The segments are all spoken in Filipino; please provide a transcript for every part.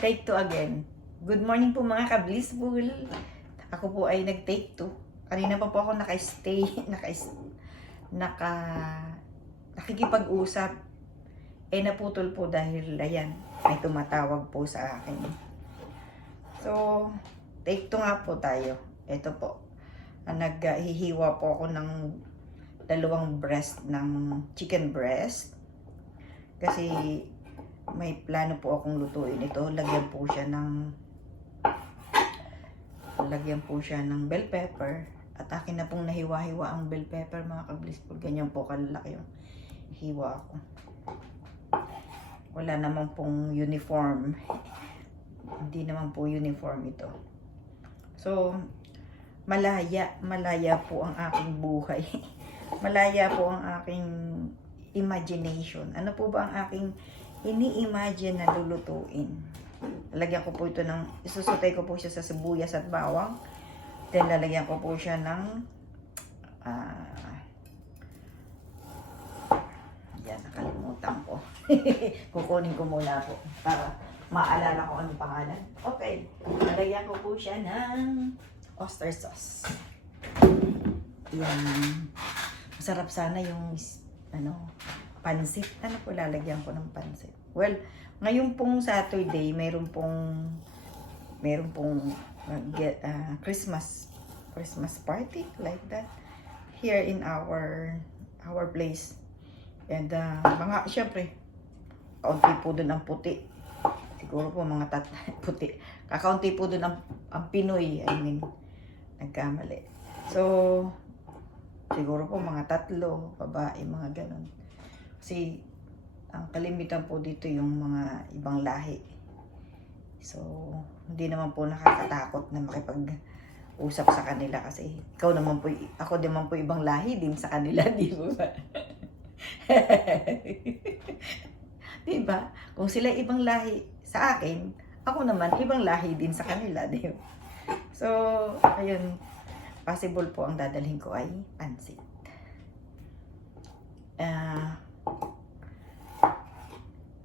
Take two again. Good morning po mga ka-blissful. Ako po ay nag-take two. Kanina pa po ako naka-stay, nakikipag-usap. Naputol po dahil ayan, may tumatawag po sa akin. So, take two nga po tayo. Ito po. Naghihiwa po ako ng dalawang breast ng chicken breast. Kasi may plano po akong lutuin ito. Lagyan po siya ng bell pepper. At akin na pong nahiwa-hiwa ang bell pepper mga ka-blissful. Ganyan po kalaki yung hiwa ko. Wala naman pong uniform. Hindi naman po uniform ito. So, malaya po ang aking buhay. Malaya po ang aking imagination. Ano po ba ang aking ini-imagine na lulutuin? Lalagyan ko po ito ng, isusutay ko po siya sa sibuyas at bawang. Then lalagyan ko po siya ng yan, nakalimutan ko. Kukunin ko muna po para maalala ko anong pangalan. Okay, lalagyan ko po siya ng oyster sauce. Yan. Masarap sana yung pansit. Ano po lalagyan ko ng pansit? Well, ngayon pong Saturday, meron pong Christmas party like that here in our place. And syempre, kaunti po doon ang puti. Siguro po mga puti. Kakaunti po doon ang Pinoy. I mean, nagkamali. So, siguro po mga 3 babae, mga ganun. Kasi, ang kalimitan po dito yung mga ibang lahi. So, hindi naman po nakakatakot na makipag-usap sa kanila kasi ako naman po ibang lahi din sa kanila, di ba? Diba? Kung sila ibang lahi sa akin, ako naman ibang lahi din sa kanila, di ba? So, ayun, possible po ang dadalhin ko ay pansit.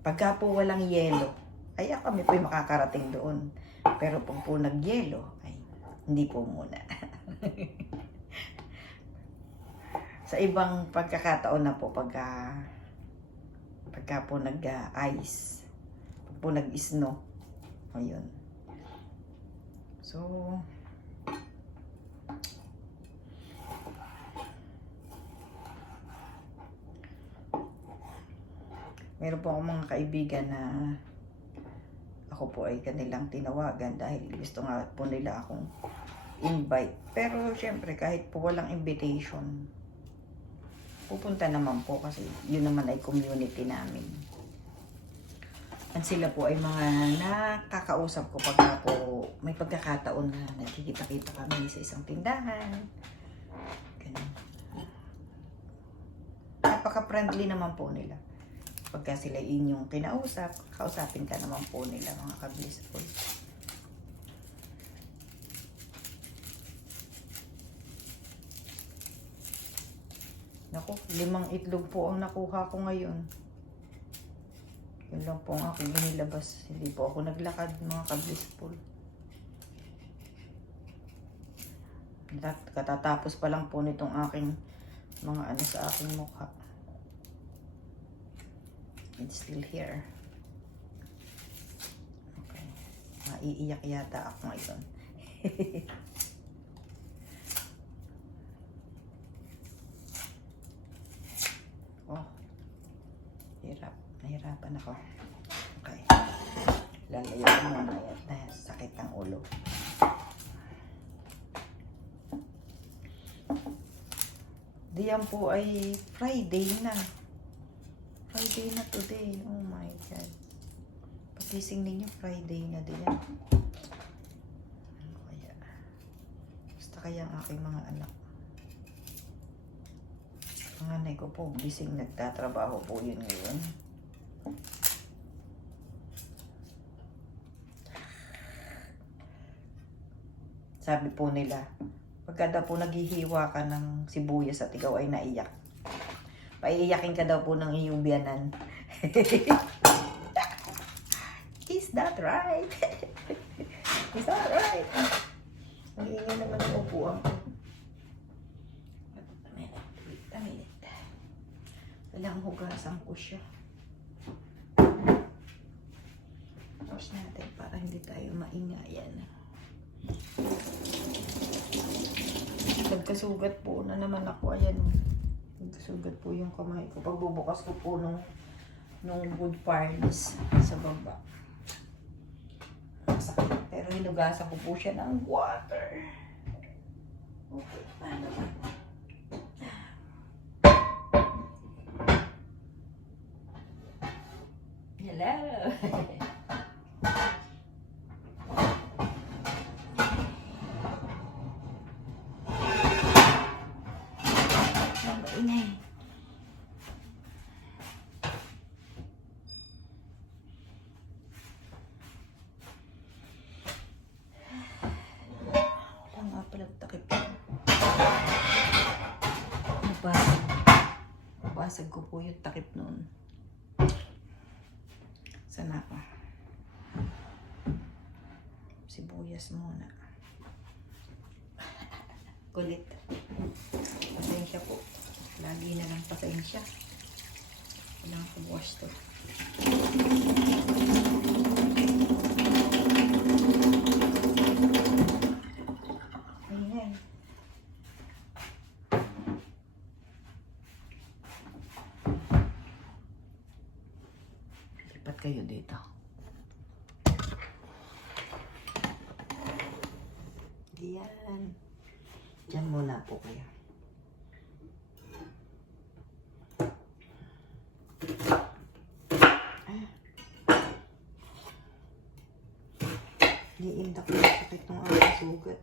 Pagka po walang yelo, ay kami po makakarating doon. Pero pag po nag-yelo, ay hindi po muna. Sa ibang pagkakataon na po, pagka po nag-ice, pag po nag-snow, ayun. So, meron po akong mga kaibigan na ako po ay kanilang tinawagan dahil gusto nga po nila akong invite. Pero syempre kahit po walang invitation, pupunta naman po kasi yun naman ay community namin. At sila po ay mga nakakausap ko pagka po may pagkakataon na nagkikita-kita kami sa isang tindahan. Ganun. Napaka-friendly naman po nila. Pagka sila inyong kinausap, kausapin ka naman po nila mga ka-blissful. Naku, 5 itlog po ang nakuha ko ngayon. Yun lang po ang aking binilabas. Hindi po ako naglakad mga ka-blissful. Katatapos pa lang po nitong aking mga sa aking mukha. It's still here. Okay. Maiiyak yata ako ngayon. Oh. Nahirapan ako. Okay. Lalayo ko muna yan. Sakit ang ulo. Diyan po ay Friday na. Friday na today. Oh my God. Pagising ninyo, Friday na din yan. Ano kaya? Basta kaya ang aking mga anak. Panganay ko po, gising nagtatrabaho po yun ngayon. Sabi po nila, pagka po naghihiwa ka ng sibuyas at ikaw ay naiyak, paiiyakin ka daw po ng iyong biyanan. Is that right? Is that right? Ang ingay naman ang upuan ko. Wait a minute. Kailangang hugasan ko siya. Tapos natin para hindi tayo maingayan. Nagkasugat po na naman ako. Ayan. Nagkasugat po yung kamay ko. Pagbubukas ko po nung wood furnace sa baba. Masakit. Pero hinugasan ko po siya ng water. Okay. Paano ba? Hello! Ingay. Wala nga palang takip. Nabasag ko po yung takip noon. Sana ako. Sibuyas muna. Kulit. Pasensya po. Lagi na lang pasensya. Kailangan ko wash to. Ayan. Lipat kayo dito. Diyan. Diyan muna po kayo. Niindak ko yung sakit ng aking sugat.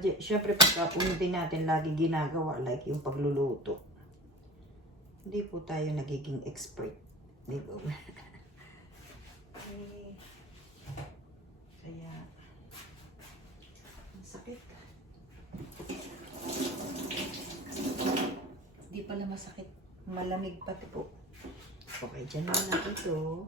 Siyempre pagka hindi natin lagi ginagawa like yung pagluluto, hindi po tayo nagiging expert, di ba? Okay. Kaya ang sakit. Hindi pala masakit, malamig pati po. Okay, dyan muna ito.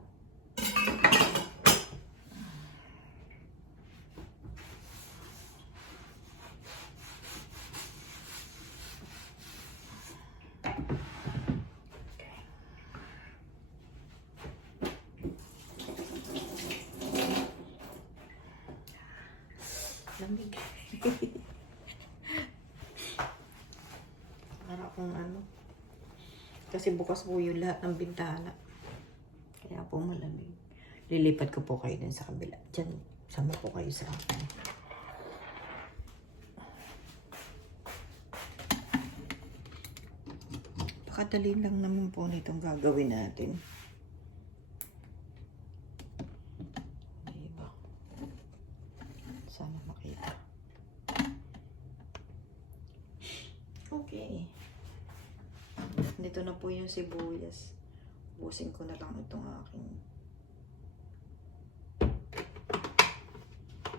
Lamig. Para kung ano. Kasi bukas po yung lahat ng bintana. Kaya po malamig. Lilipat ko po kayo dun sa kabila. Diyan, sama po kayo sa akin. Pakadali lang naman po nitong gagawin natin. Sana makita. Okay. Dito na po yung sibuyas. Busin ko na lang itong aking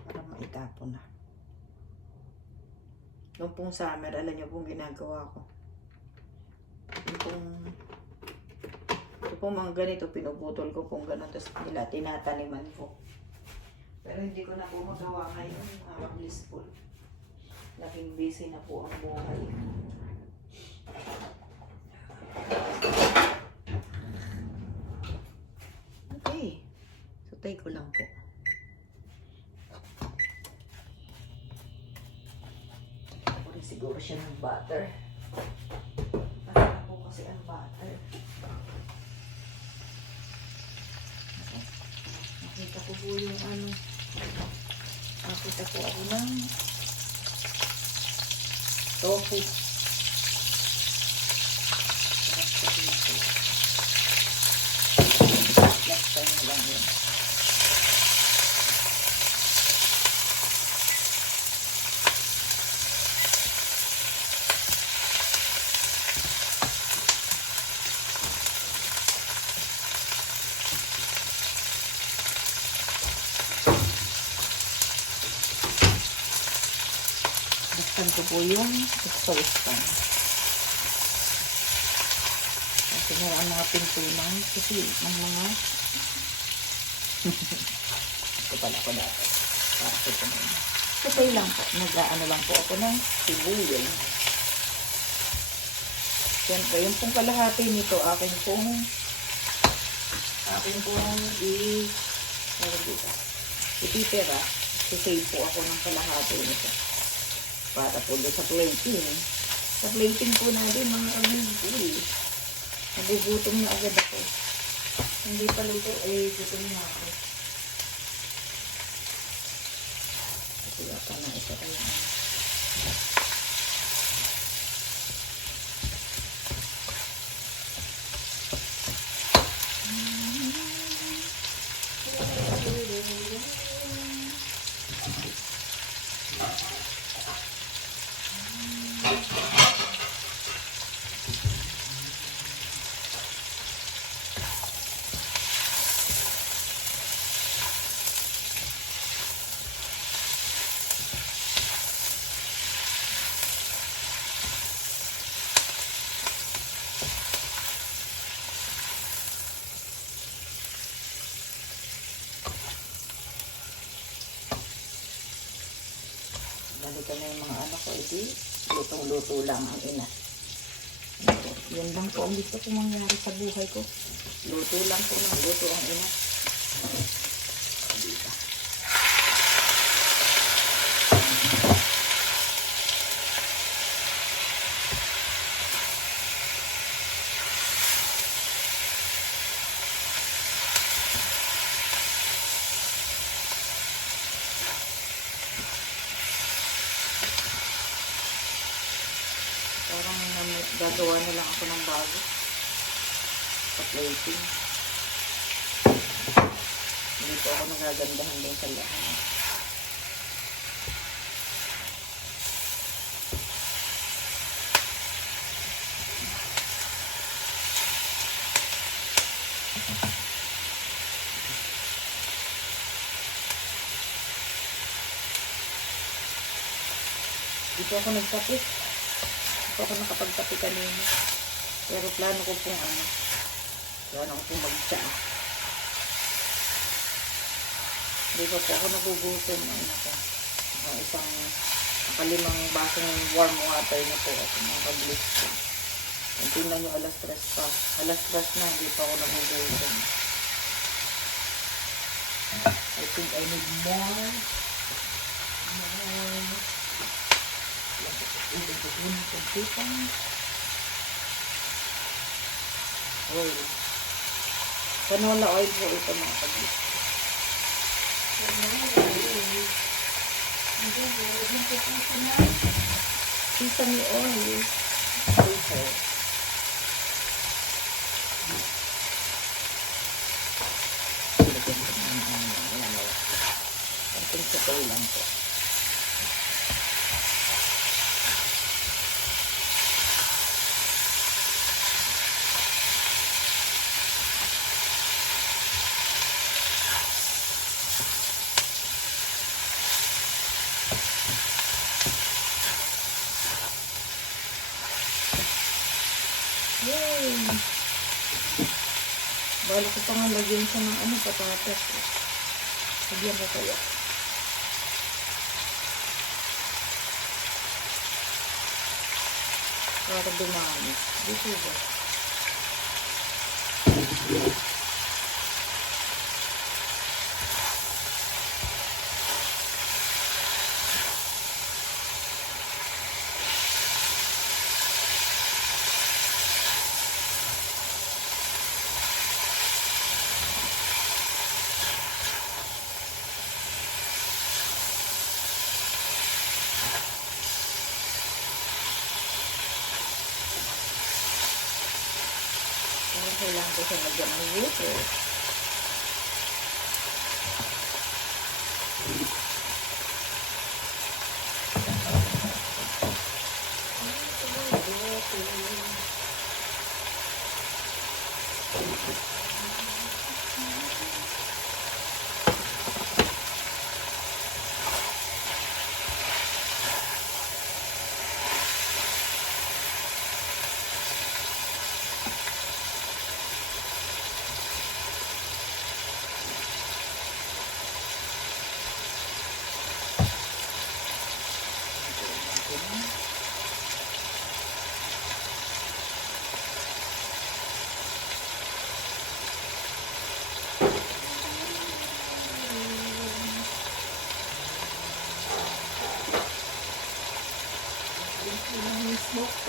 para maitapon na. Noong pong summer, alam niyo pong ginagawa ko. Yung pong mga ganito, pinuputol ko pong gano'n. Tapos nila tinataniman ko. Pero hindi ko na po magawa ngayon, mga blissful. Laking busy na po ang buhay. Okay. Sutay ko lang po. Ako rin siguro siya ng butter. Masarap po kasi ang butter. Nakita ko po yung ano. Nakita ko ako ng tofu. Last time lang yun. bubuksan ko po yung exhaust fan. Kasi meron ang mga pintunan. Kasi ang mga ito pala ko dati. Para sa ito muna. Okay lang po. Nag-ano lang po ako ng sibuyas. Siyempre, yung pong kalahati nito, akin pong ititira. Sisave po ako ng kalahati nito. Para po doon sa plating. Sa plating po natin, mga kabigul. Nagugutom na agad ako. Hindi pa luto, gutom na ako. Kasi yata na isa kayo. Balikan na yung mga anak ko, lutong-luto lang ang ina. Yan lang po ang gusto kong mangyari sa buhay ko. Luto lang po ng luto ang ina. Diba? Parang gagawa na lang ako ng bago sa plating. Hindi po ako nagagandahan din sa lahat. Dito ako nagtapit. Dito ako nakapagtapit kanina. Pero plano ko pong magtsa. Hindi pa po ako nagugutom. Isang nakalimang basong warm water na po ako mag-list ko. Tingnan nyo, alas 3 pa. Alas 3 na, hindi pa ako nagugutom. I think I need more. Oil. Canola oil po ito mga kabis. Sesame oil. Okay. Konting sakay lang po. Yay! Balik ko pa nga lagyan siya ng patatas. Lagyan ko kaya. Para dumami. Dito ba? Kailangan ko siya lagyan ng water.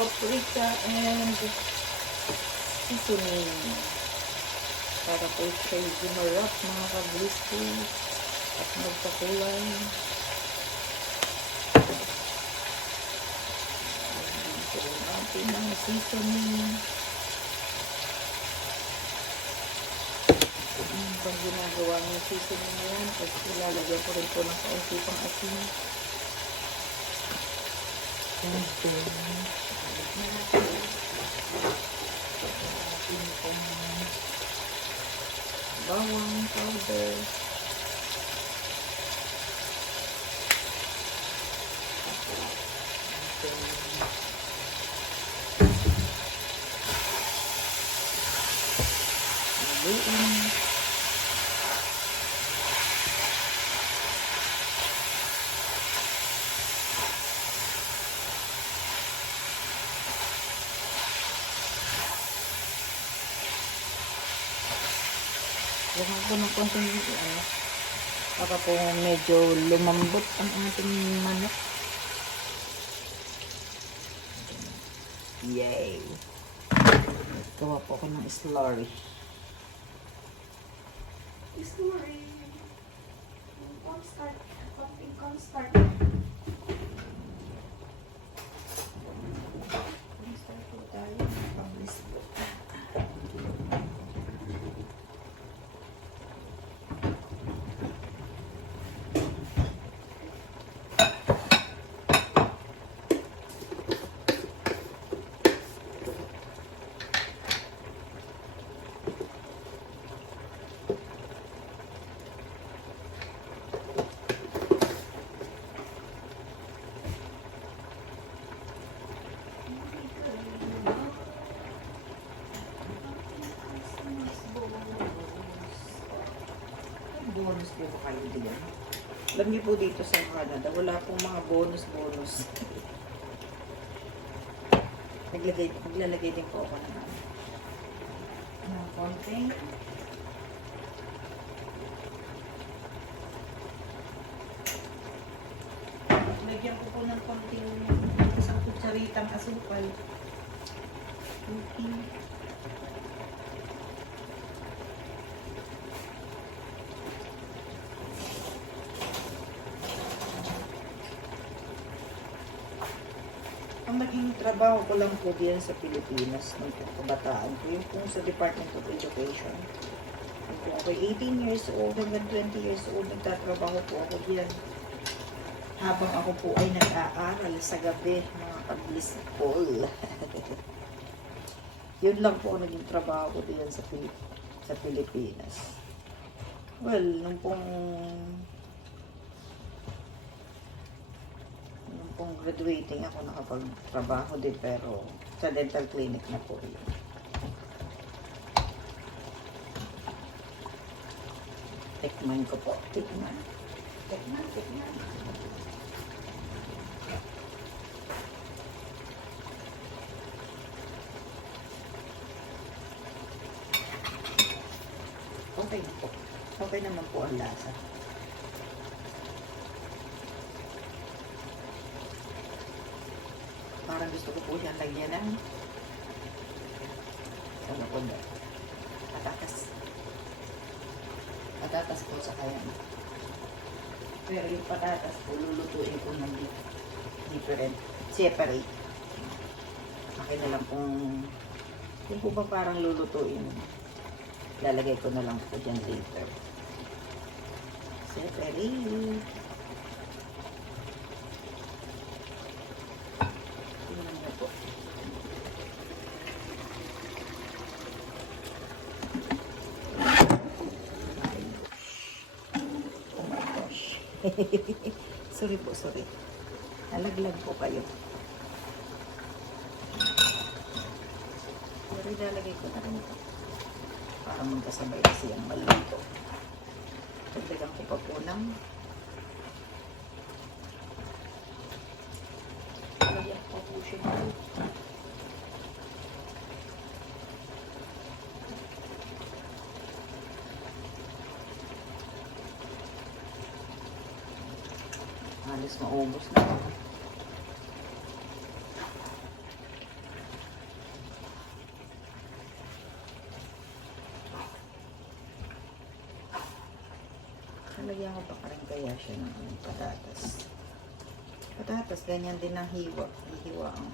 paprika and seasoning. Para po siya gumarap mga kablisko at magpakulay. Ito natin ang seasoning. Pag ginagawa ng seasoning na yan, tapos ilalagyan ko rin po ng kaunti pang asin. And then, natin pong bawang powder. Haluin. Lagyan ko ng konting para po medyo lumambot ang ating manok. Yay! Gawa po ako ng slurry. Slurry. Cornstarch. Something cornstarch. Cornstarch po tayo. Pang-list po. Bonus po ba kayo diyan? Alam niyo po dito sa Canada, wala pong mga bonus. Naglalagay din po ako ng konting lagyan ko po ng konting isang kutsaritang asukal. Okay. Ang naging trabaho ko lang po diyan sa Pilipinas nung kabataan ko, yung po sa Department of Education. Nung po ako 18 years old hanggang 20 years old, nagtatrabaho po ako diyan. Habang ako po ay nag-aaral sa gabi, mga kabliskol. Yun lang po naging trabaho ko diyan sa Pilipinas. Well, nung pong graduating ako, nakapagtrabaho din, pero sa dental clinic na po yun. Tikman ko po. Tikman. Okay na po. Okay naman po ang lasa. Parang gusto ko po siyang lagyan ng ano po ba? Patatas po sa kaya. Pero yung patatas po, lulutuin ko ng separate. Akin na lang kung po ba parang lulutuin. Lalagay ko na lang po dyan later. Separate. sorry. Nalaglag po kayo. Pero ilalagay ko na rin ito. Para magkasabay kasi ang maluto. Dagdagan ko pa po ng lagyan ko po siya maluto. Halos maubos na. Lalagyan ko pa rin kaya siya ng patatas. Patatas, ganyan din ang hiwa. Hihiwa ang.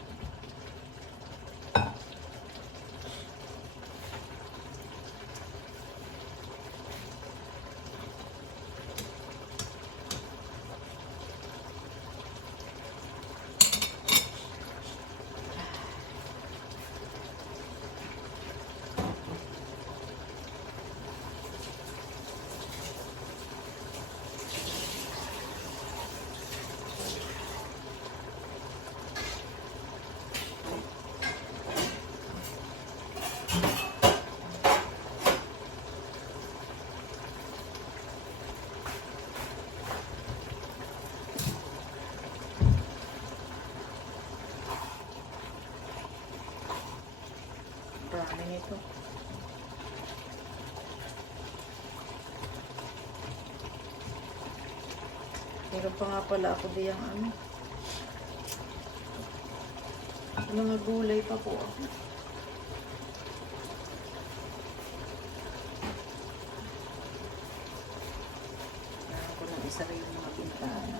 Dami nito. Meron pa nga pala ako diyang ano. Mga gulay pa po ako. Kailangan ko nang isa rin yung mga bintana.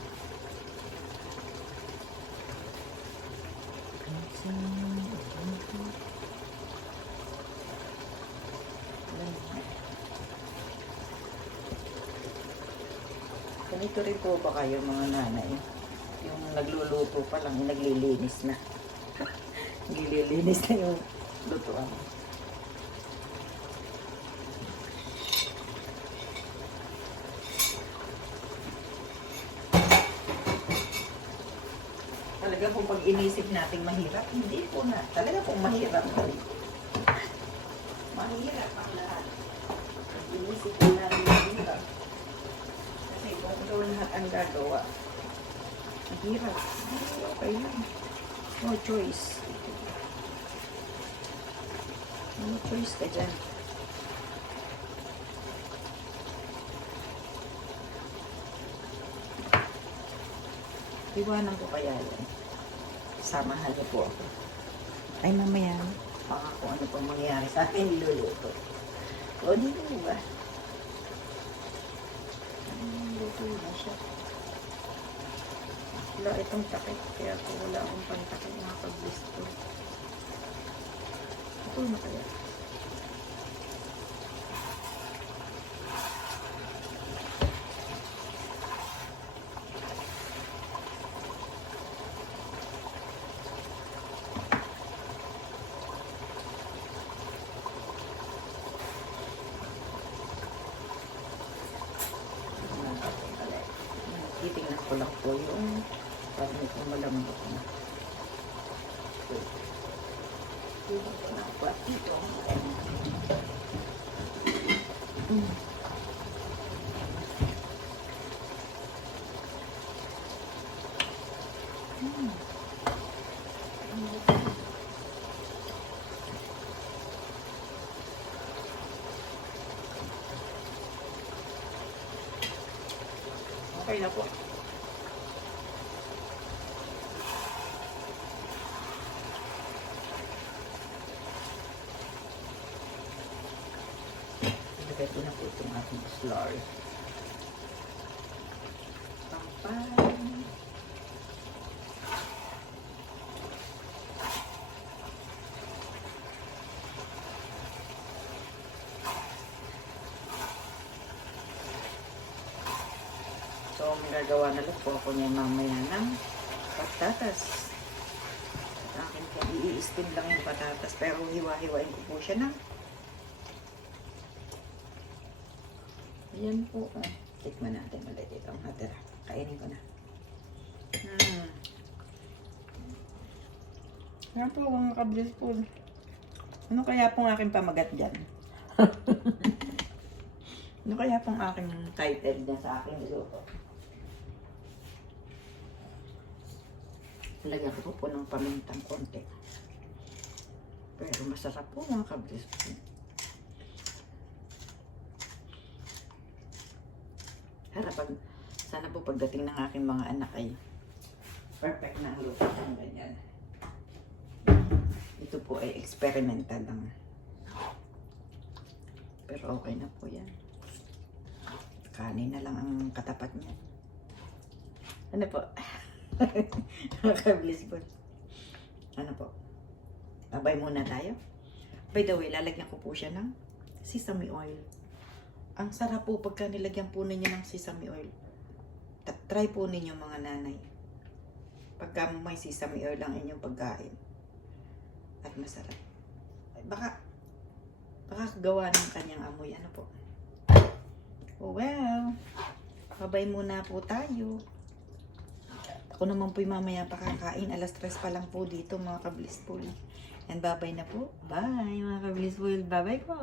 Ganito rin po ba kayo mga nanay? Yung nagluluto pa lang, yung naglilinis na. Naglilinis na yung lutuan. Talaga po pag inisip natin mahirap, hindi po na. Talaga po mahirap. Mahirap ang lahat. Pag inisip natin mahirap. Kasi kung ikaw lahat ang gagawa, mahirap. Okay lang. No choice. No choice ka dyan. Iwanan ko kaya yan. Samahan niyo po ako. Ay, mamaya. Baka kung ano pang mangyayari sa akin, niluluto. O, di ba? Luto na siya. Wala itong takip. Kaya kung wala akong pantakip, nakapag-listo. Ito na kaya. Titingnan ko lang po yung parang itong malambot na. Titingnan ko lang po at ito. Okay na po. Ilagay ko na po itong ating slurry. Pampay. So, magagawa na lang po ako niya mamaya ng patatas. At akin po, i-steam lang yung patatas. Pero hiwa-hiwain ko po siya ng. Ayan po. Tikman natin ulit itong natira. Kainin ko na. Ayan po, mga kablis po. Ano kaya pong aking pamagat dyan? Ano kaya pong aking title dyan sa aking niluto? Lagyan ko po ng pamintang konti. Pero masarap po mga kablis po. Sana po pagdating ng aking mga anak ay perfect na ang luto ng ganyan. Ito po ay experimental lang. Pero okay na po yan. Kanin na lang ang katapat niya. Ano po? Nakabilis po. Ano po? Babay muna tayo. By the way, lalagyan ko po siya ng sesame oil. Ang sarap po pagka nilagyan po ninyo ng sesame oil. Try po ninyo mga nanay. Pagka may sesame oil ang inyong pagkain. At masarap. Baka gawa ng kanyang amoy. Ano po? Oh, well, babay muna po tayo. Ako naman po'y mamaya pakakain. Alas 3 pa lang po dito mga ka-blissful. And babay na po. Bye mga ka-blissful. Bye-bye po.